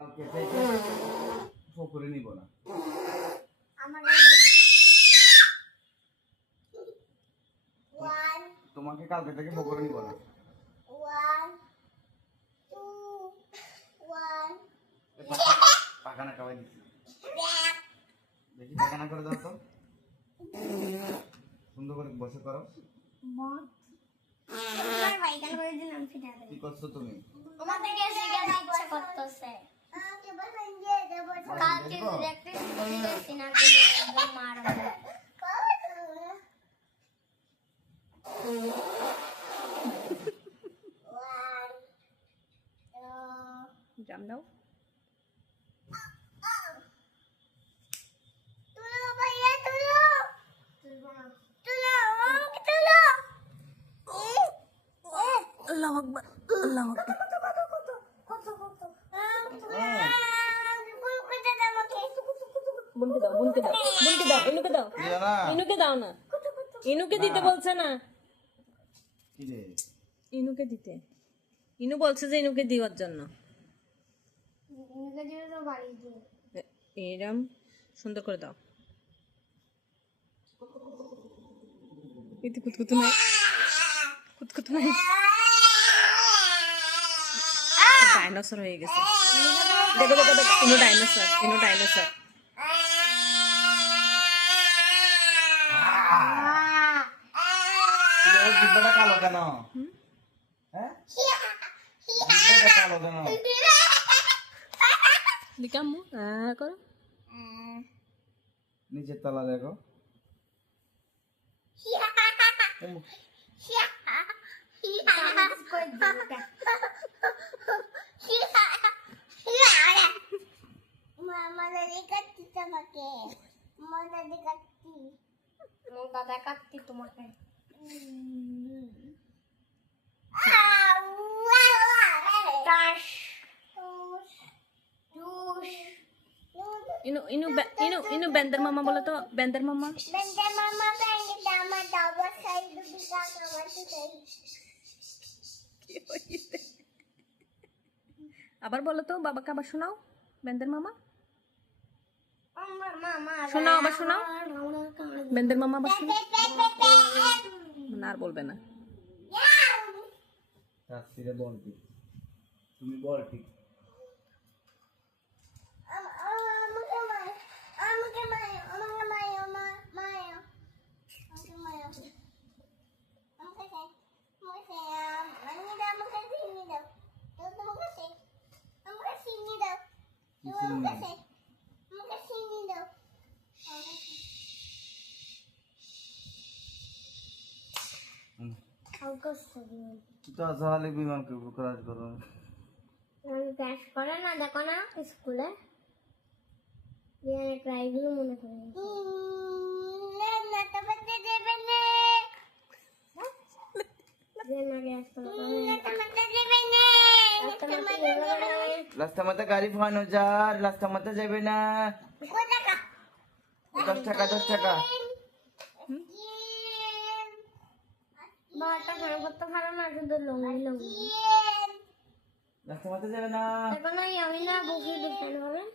কালকে থেকে পুকুরে নিব না। তোমাকে কালকে থেকে পুকুরে নিব না। পাখানা খাওয়াই দিচ্ছি, দেখি পাখানা করে দাও তো, সুন্দর করে বসে করো। কি করছো তুমি? জাম দাও। আল্লাহু আকবার, আল্লাহু আকবার। বোনকে দাও, বোনকে দাও, বোনকে দাও, ইনুকে দাও, ইনুকে দাও না, ইনুকে দিতে বলছে না, ইনুকে দিতে। ইনু বলছে যে ইনুকে দেওয়ার জন্য। এরম সুন্দর করে দাও। এতে কুতকুতু নাই, কুতকুতু নাই, ডাইনোসর হয়ে গেছে। দেখো দেখো দেখো, ইনু ডাইনোসর, ইনু ডাইনোসর। জিব্বাটা কালো কেন? হ্যাঁ, জিব্বাটা কালো কেন? দিকামু করো। নিচের তলা দেখো। দাদা কাটতি তোমাকে। ইনু ইনু ইনু ইনু বেন্দার মামা বলো তো, বেন্দার মামা। আবার বলো তো, বাবাকে আবার শোনাও, বেন্দার মামা শোনাও, আবার শোনাও, বেন্দার মামা আবার শোনাও। না আর বলবে না। তাসফিরে বলটি, তুমি বলটি। তো আসলে বিমানকে ক্রাশ করো। ক্রাশ করে না, দেখো না স্কুলে বিমানের ক্রাইগুলো মনে করে। রাস্তা মতো গাড়ি ফানো যার, রাস্তা মতো যাবে না। 10 টাকা 10 টাকা। বারটা খারাপ করতে ভালো না, শুধু লঙ্গি লঙ্গি। রাস্তা মতো যাবে না। এখন ওই আমি না বসে দেখতে পাবেন।